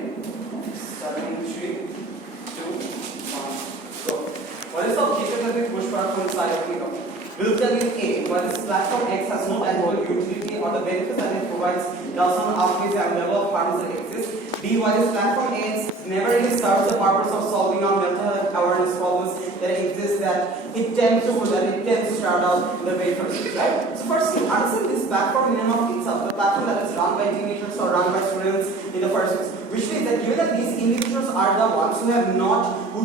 ready? Starting in 3, 2, 1, go. What is the objective that we push back from the side of the We'll tell you A, while this platform X has no tangible utility or the benefits that it provides does not outweigh the level of harms that exist. B, while this platform X never really serves the purpose of solving our mental health awareness problems that exist, that it tends to start out in the very first place, right? So firstly, understand this platform in and of itself, the platform that is run by teenagers or run by students in the first place, which means that given that these individuals are the ones who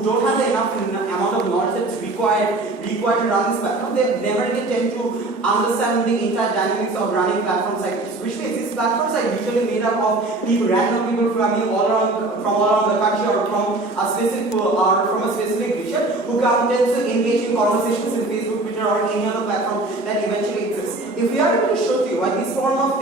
don't have the enough amount of knowledge that's required to run this platform, they never really tend to understand the entire dynamics of running platforms like this, which means these platforms are usually made up of random people from all around the country or from a specific region who tend to engage in conversations in Facebook, Twitter, or any other platform that eventually exists. If we are able to show to you why this form of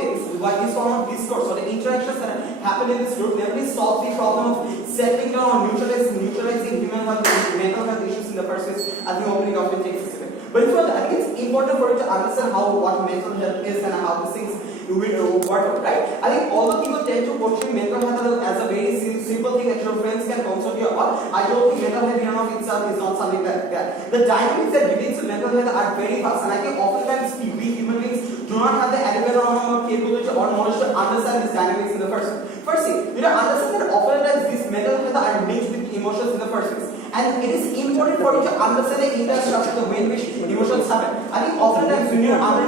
discourse or the interactions that happen in this group never really solve the problem of settling down or neutralizing human health and mental health issues in the first place, I think opening often takes us a bit. But I think it's important for you to understand what mental health is and how these things will work, right? I think although people tend to portray mental health as a very simple thing that your friends can consult you about, I don't think mental health in and of itself is not something like that. The dynamics that relates to mental health are very fast, and I think oftentimes we human beings do not have the adequate amount of capability or knowledge to understand these dynamics in the first place. Firstly, you understand that oftentimes these mental health are mixed with emotions in the first place. And it is important for you to understand the entire structure, the way in which emotions happen. I think oftentimes when you have had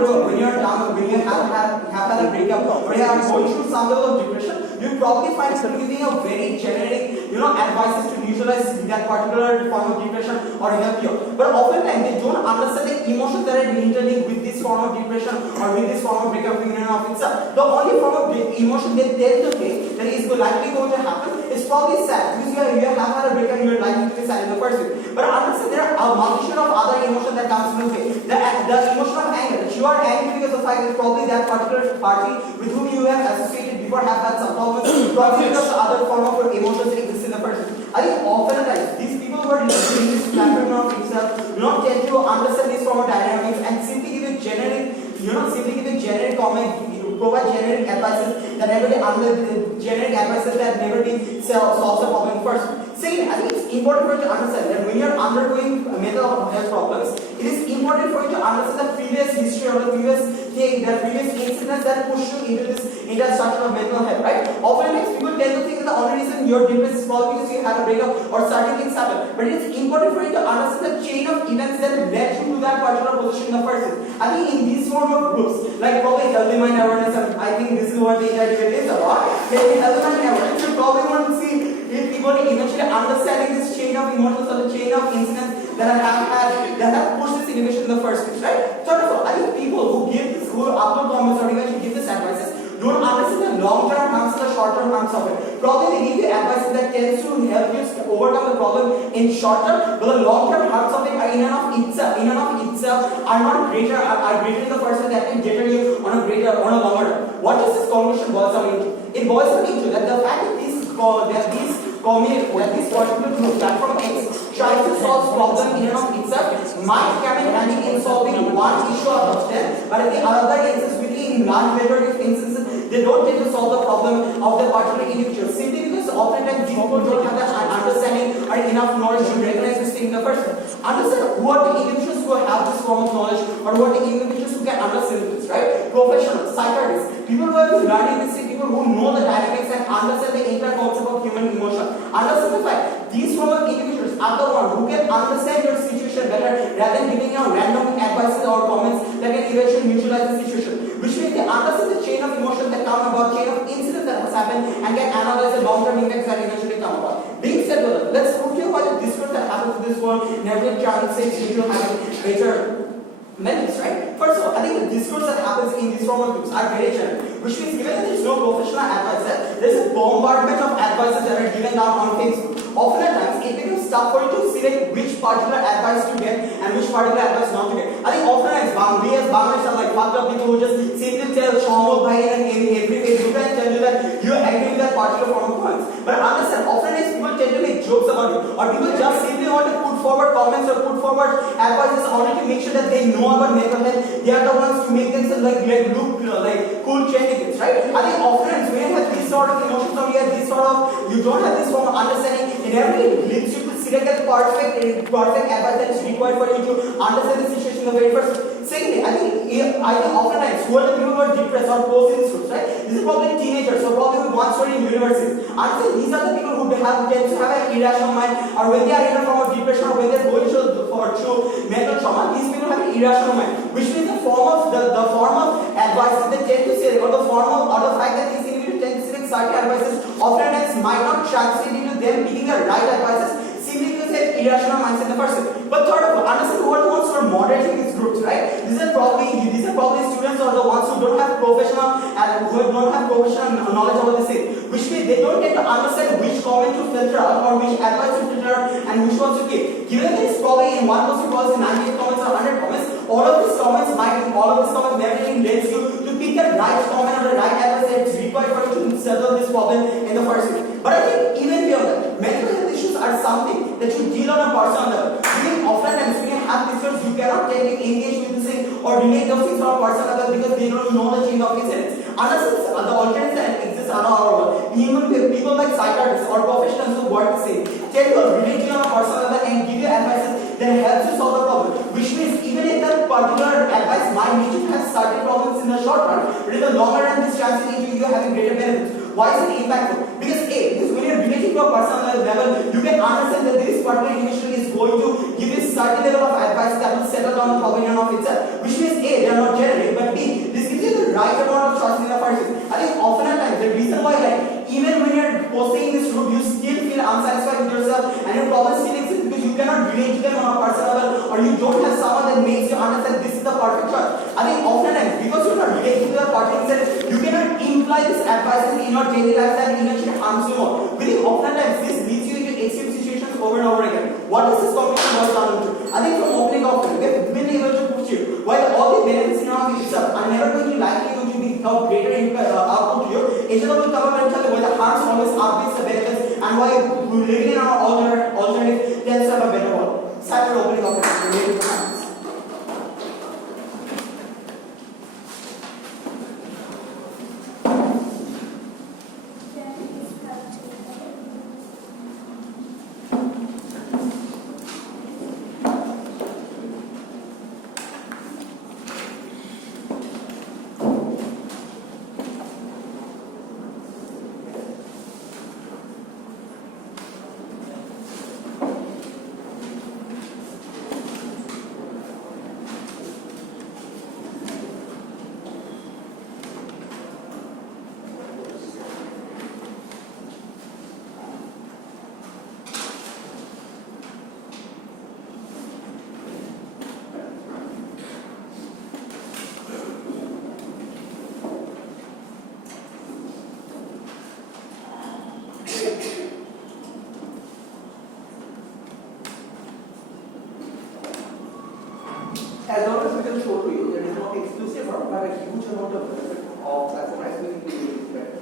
a breakup or you are going through some level of depression, you probably find people giving a very generic, advices to neutralize that particular form of depression or help you. But oftentimes they don't understand the emotions that are interlinked with this form of depression or with this form of breakup in and of itself. The only form of emotion they tend to think that is likely going to happen is probably sad, because you have had a breakup and you are likely to be sad in the first place. But understand there are a multitude of other emotions that comes into play. The emotion of anger, that you are angry because of the fact that probably that particular party with whom you have associated before have had some problems, probably because the other form of emotions exist in the person. I think oftentimes these people who are in this platform of themselves do not tend to understand this form of dynamics and simply give a generic comment, provide generic advices that never solves the problem first. Second, I think it's important for you to understand that when you are undergoing mental health problems, it is important for you to understand the previous history or the previous incidents that push you into this entire structure of mental health, right? Oftentimes people tend to think that the only reason you're depressed is probably because you had a breakup or certain things happen. But it is important for you to understand the chain of events that led you to that particular position in the first place. I think in these form of groups, like probably healthy mind awareness, and I think this is what the entire debate is about. In healthy mind awareness, you probably want to see if people eventually understanding this chain of emotions or the chain of incidents that have pushed this innovation in the first place, right? So I think people who upload comments or eventually give this advices don't understand the long-term harms and the short-term harms of it. Probably they give you advices that tends to help you overcome the problem in short term, but the long-term harms of it are in and of itself are not greater, are greater in the first place that can deter you on a longer term. What does this conclusion boil down into? It boils down into that the fact that this particular group, platform X, tries to solve problem in and of itself might come in handy in solving one issue out of 10, but in the other instances, in large majority of instances, they don't tend to solve the problem of the particular individual, simply because oftentimes these people don't have the understanding or enough knowledge to recognize this thing in the first place. Understand who are the individuals who have this form of knowledge, or who are the individuals who can understand this, right? Professionals, psychiatrists, people who have been learning this, people who know the dynamics and understand the entire concept of human emotion. Understand the fact these form of individuals are the ones who can understand your situation better rather than giving you random advices or comments that can eventually neutralize the situation. Which means they understand the chain of emotions that come about, chain of incidents that has happened, and can analyze the long-term impacts that eventually come about. Being said, let's look here why the discourse that happens in this world never translates into having better methods, right? First of all, I think the discourse that happens in these formal groups are very general, which means given that there is no professional advice there is a bombardment of advices that are given out on Facebook. Oftentimes, it becomes tough for you to select which particular advice to get and which particular advice not to get. I think oftentimes, we as Bangladesh are like fucked up people who just simply tell Shomol Bhai in every Facebook and tell you that you agree with that particular form of points. But understand, oftentimes people tend to make jokes about you, or people just simply want to put forward comments or put forward advices only to make sure that they know about mental health. They are the ones to make themselves look like cool trendy kids, right? I think oftentimes when you have these sort of emotions on you, this sort of, you don't have this form of understanding, it never leads you to select a perfect advice that is required for you to understand the situation in the very first. Secondly, I think oftentimes who are the people who are depressed or close in this group, right? This is probably teenagers or probably once were in universities. I think these are the people who tend to have an irrational mind, or when they are in a form of depression or when they are going through mental trauma, these people have an irrational mind, which means the form of advice that they tend to say, or the fact that these individuals tend to select certain advices oftentimes might not translate into them picking the right advices simply because they have irrational mindset in the first place. But third of all, understand who are the ones who are moderating these groups, right? These are probably students or the ones who don't have professional knowledge about this thing, which means they don't tend to understand which comment to filter out or which advice to filter out and which ones to keep. Given that it's probably in one post because in 98 comments or 100 comments, all of these comments never lends you to pick the right comment or the right advice that is required for you to settle this problem in the first place. But I think even beyond that, mental health issues are something that you deal on a personal level. Oftentimes when you have discussions, you cannot engage with this thing or relate those things on a personal level because they don't know the chain of incidents. Unless the alternatives that exist are not our world. Even people like psychiatrists or professionals who work the same tend to relate to you on a personal level and give you advices that helps you solve the problem. Which means even if that particular advice might make you have certain problems in the short run, but in the longer run this translates into you having greater benefits. Why is it impactful? Because when you're relating to a personal level, you can understand that this particular individual is going to give you a certain level of advice that will settle down the problem in and of itself. Which means they are not generic, but this gives you the right amount of choice in the first place. I think often at times the reason why even when you're posting in this group, you still feel unsatisfied with yourself and your problem still exists because you cannot relate to them on a personal level, or you don't have someone that makes you understand this is the perfect choice. I think often at times because you're not relating to the particular self, you cannot imply this advice in your daily life that eventually harms you more. We think oftentimes this leads you into extreme situations over and over again. What does this competition boil down to? I think from opening up, we have been able to push you. While all the benefits in our itself are never going to likely going to be of greater output to you, Ejeta will come up and tell you why the harms always outweighs the benefits and why living in our alternative tends to have a better world. Cyber opening up related to science. As long as we can show to you, there is no exclusive or have a huge amount of benefit of platformizing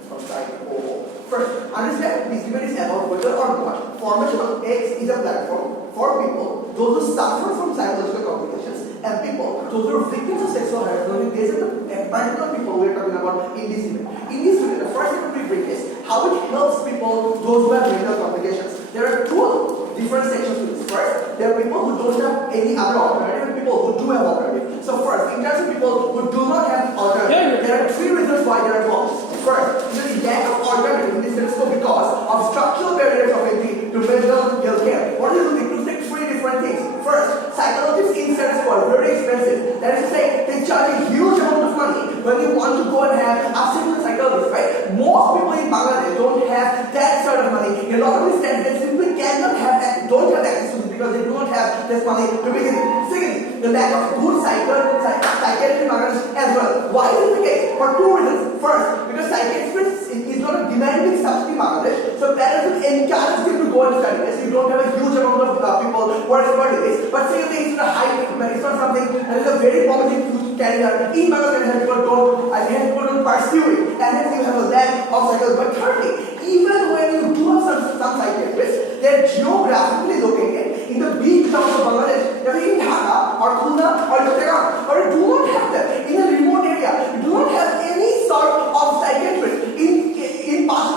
from side O. First, understand this event is about whether or not formation of X is a platform for people, those who suffer from psychological complications, and people, those who are victims of sexual harassment. These are the particular people we are talking about in this event. In this event, the first thing we bring is how it helps people, those who have mental complications. There are two different sections to this. First, there are people who don't have any other alternative and people who do have alternative. So first, in terms of people who do not have alternative, there are three reasons why they are lost. First, there is lack of alternative in this telescope because of structural barriers of entry to mental health care. What is it? It could take three different things. First, psychologists in Seeam are very expensive. That is to say, they charge a huge amount of money when you want to go and have access to psychologists, right? Most people in Bangladesh don't have that sort of money. A lot of these candidates simply cannot have don't have access to it because they do not have this money to begin with. Secondly, the lack of good psychiatry in Bangladesh as well. Why is this the case? For two reasons. First, because psychiatry is not a demanding subject in Bangladesh, so that doesn't encourage them to go and study this. You don't have a huge amount of people who are expert in this. But secondly, it's not a high treatment. It's not something that is a very promising future career in Bangladesh, and people don't pursue it, and hence you have a lack of psychology. But thirdly, even when you do have some psychiatrists, they're geographically located in the big towns of Bangladesh. They're in Dhaka or Khulna or Shakrain, or you do not have them in a remote area. You do not have any sort of psychiatrist in parts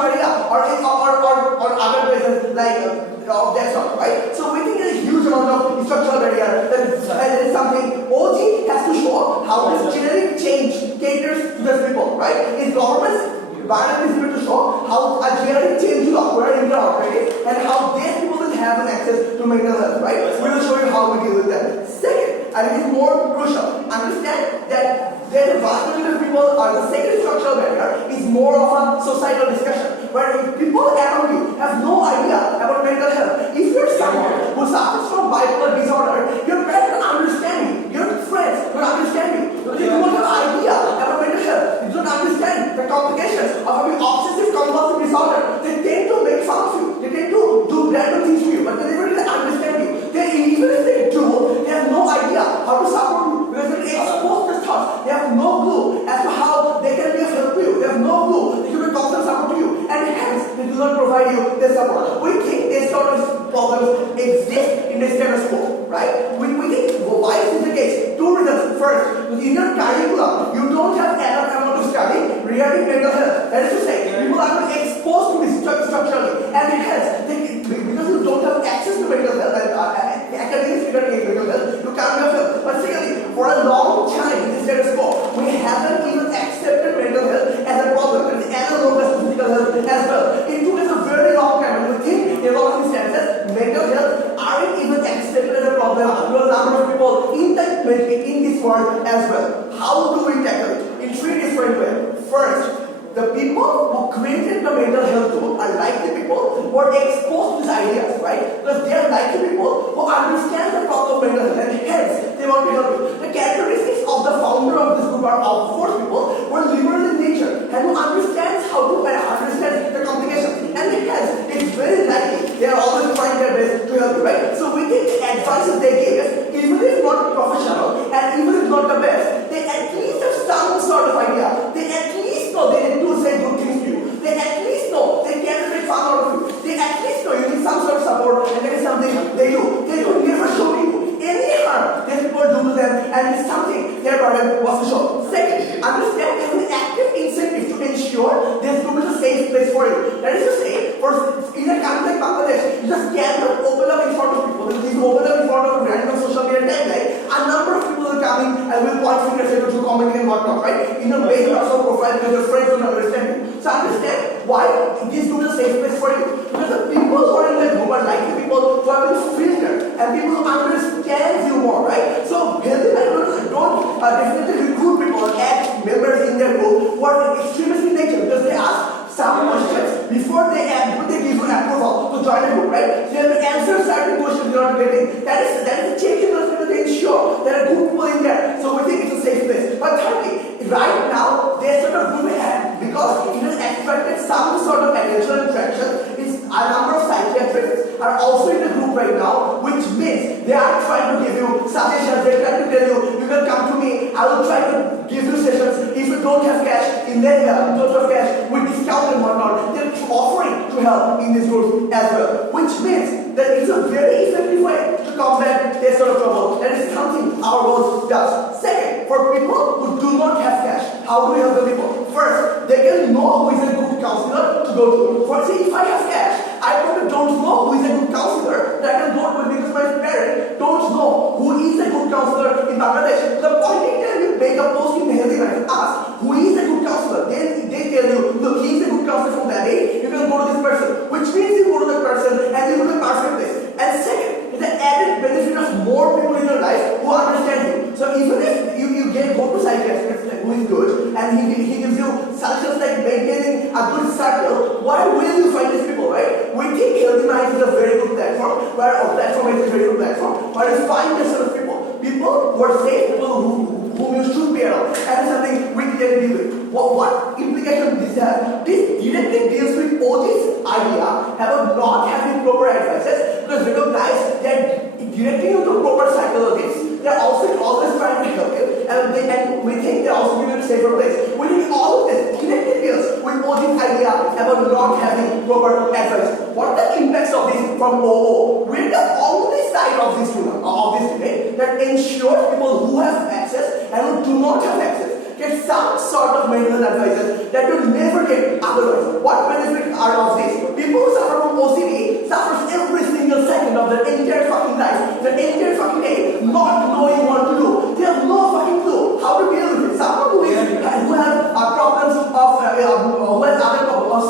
Biology is going to show how a genetic change will occur in the organism and how these people will have an access to mental health, right? We will show you how we deal with that. Second, and it is more crucial, understand that the vast majority of people are the second structural barrier is more of a societal discussion where if people around you have no idea about mental health. If you're someone who suffers from bipolar disorder, your parents don't understand you, your friends don't understand you, they don't have an idea about mental health, you don't understand the complications of having obsessive compulsive disorder. They tend to make fun of you, they tend to do random things to you, but they never really understand you. Even if they do, they have no idea how to support you because they expose the thoughts. They have no clue as to how they can be of help to you. They have no clue they can be constant support to you, and hence they do not provide you the support. We think these sort of problems exist in the status quo, right? We think, well, why is this the case? Two reasons. First, in your curriculum, you don't have enough amount of study regarding mental health. That is to say, people are not exposed to this structurally, and hence because you don't have access to mental health and academics regarding mental health, you can't be of help. But secondly, for a long time in the status quo, we haven't even accepted mental health as a problem, and analogous to physical health as well. It took us a very long time, and we think in a lot of instances, mental health aren't even accepted as a problem to a number of people in this world as well. How do we tackle it? In three different ways. First, the people who created the mental health tool are likely people who are exposed to these ideas, right? Because they are likely people who understand the problem of mental health and hence they want to help you. The characteristics of the founder of this group are of four people who are liberal in nature and who understands how to understand the complications. And hence, it's very likely they are always trying their best to help you, right? So we think the advices they gave us, even if not professional and even if not the best, they at least have some sort of idea. They at least know they need to say good things to you. They at least know they can make fun out of you. They at least know you need some sort of support and that is something they do. They will never show you any harm these people do to them and it's something their burden was to show. Second, understand there is an active incentive to ensure this group is a safe place for you. That is to say, in a country like Bangladesh, you just cannot open up in front of people. If you open up in front of a random social media timeline, a number of people will come in and will point fingers at you to commenting and whatnot, right? In a way, personal profile because your friends don't understand you. So understand why this group is a safe place for you. Because the people who are in that group are likely people who have been filtered and people who understand you more, right? So healthy mentors don't definitely recruit people as members in their group who are extremist in nature because they ask some questions before they give you approval to join the group, right? So you have to answer certain questions you're not getting. That is a check in order to ensure there are good people in there. So we think it's a safe place. But thirdly, right now, there's sort of good hand because it has attracted some sort of attention and traction. It's a number of psychiatrists are also in the group right now, which means they are trying to give you suggestions. They're trying to tell you, you can come to me, I will try to give you sessions. If you don't have cash, in that you don't have cash, with discount and whatnot, they're offering to help in this group as well. Which means that it's a very effective way to combat this sort of trouble. That is something our world does. Second, for people who do not have cash, how do we help the people? First, they can know who is a good counselor to go to. For say, if I have cash, I probably don't know who is a good counselor that I can go to because my parents don't know who is a good counselor in Bangladesh. The point in time you make a post in the Healthy Life, ask who is a good counselor. Then they tell you, look, he is a good counselor from that age, you can go to this person. Which means you go to that person and you will be perfect place. And second, it's an added benefit of more people in your life who understand you. So even if you go to psychiatrist who is good and he gives you suggestions like maintaining a good circle, why will you find these people, right? We think Healthy Minds is a very good platform, where a platform is a very good platform, but you find this sort of people who are safe, people whom you should be around, and something we can deal with. What implication this has? This directly deals with OG's idea about not having proper advices because recognize that directing you to proper psychologists, they're also always trying to help you, and we think they're also giving you a safer place. We think all of this directly deals with OG's idea about not having proper advice. What are the impacts of this from OO? We're the only side of this debate that ensures people who have access and who do not have access get some sort of mental health advice that you never get otherwise. What benefits are of this? People who suffer from OCD suffers every single second of their entire fucking life, their entire fucking day, not knowing what to do. They have no fucking clue how to deal with it. Someone who has problems of who has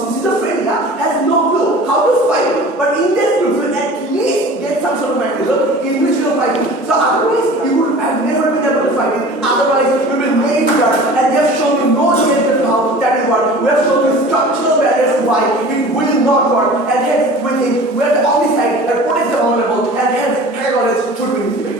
since he's a friend, yeah, has no clue how to fight. But in this group, you will at least get some sort of mechanism in which you are fighting. So otherwise, you would have never been able to fight it. Otherwise, we will make it hard. And we have shown you no details of how that is what. We have shown you structural barriers why it will not work. And hence, we think we are the only side that protects the vulnerable. And hence, hacker knowledge should be this way.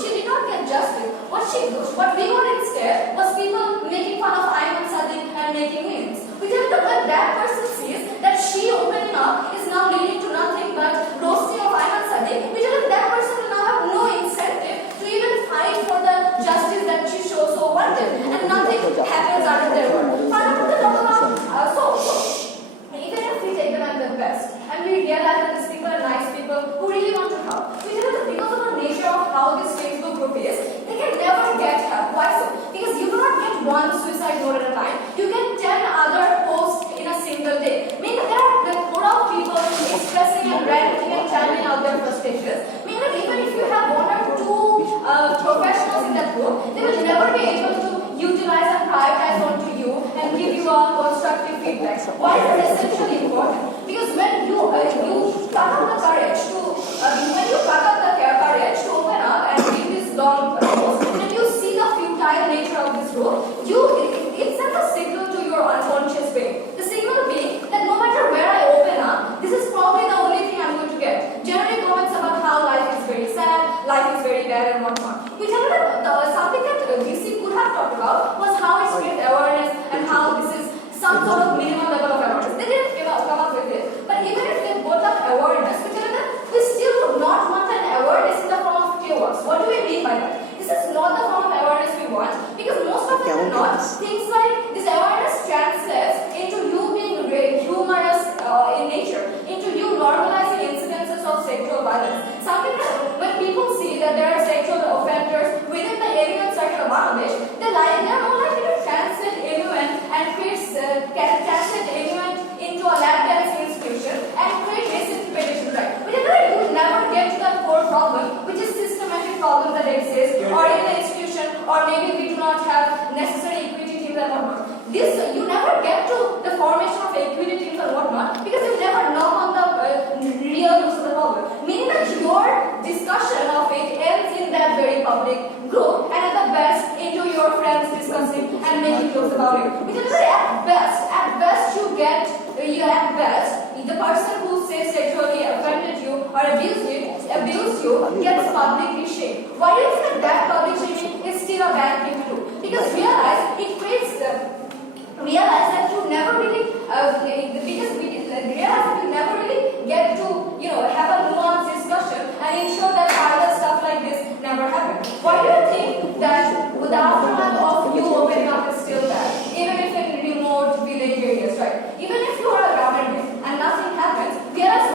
She did not get justice. What watching those. What we got instead was people making fun of Ayman Sadiq and making memes. We tell them when that person sees that she opening up is now leading to nothing but roasting of Ayman Sadiq, we tell them that person will now have no incentive to even fight for the justice that she shows so wanted, and nothing happens under their word. Even if we take them at their best, and we realize that these people are nice people who really want to help, we tell them that because of the nature of how this Facebook group is, they can never get help. Why so? Because you do not get one suicide note at a time, you get 10 other posts in a single day. Meaning there are the of people expressing and ranting and chanting out their frustrations. Meaning that even if you have one or two professionals in that group, they will never be able to utilize and prioritize onto you and give you a constructive feedback. Why is it essentially important? Because when you pluck up the courage to open up and give this long post, and you see the futile nature of this group, it sends a signal to your unconscious brain. The signal being that no matter where I open up, this is probably the only thing I'm going to get. Generally comments about how life is very sad, life is very bad and whatnot. We tell them that something that DC could have talked about was how it spread awareness and how this is some sort of minimum level of awareness. They didn't come up with it. But even if they brought up awareness, we tell them that we still would not want an awareness in the form of chaos. What do we mean by that? This is not the form of awareness we want, because most of them are not. Things like this awareness translates into you being humorous in nature, into you normalizing incidences of sexual violence. Something that when people see that there are sexual offenders within the area circle of Bangladesh, they are more likely to translate MUN and translate MUN into a lab dancing institution and create misinterpretation. Right? But you will never get to the core problem, which is systematic problems that exist, or in the institution, or maybe we do not have necessary equity teams and whatnot. You never get to the formation of equity teams and whatnot, because you never knock on the real roots of the problem. Meaning that your discussion of it ends in that very public group, and at the best, into your friends discussing and making jokes about it. Because at best the person who says sexually offended you or abused you gets publicly shamed. Why do you think that public shaming is still a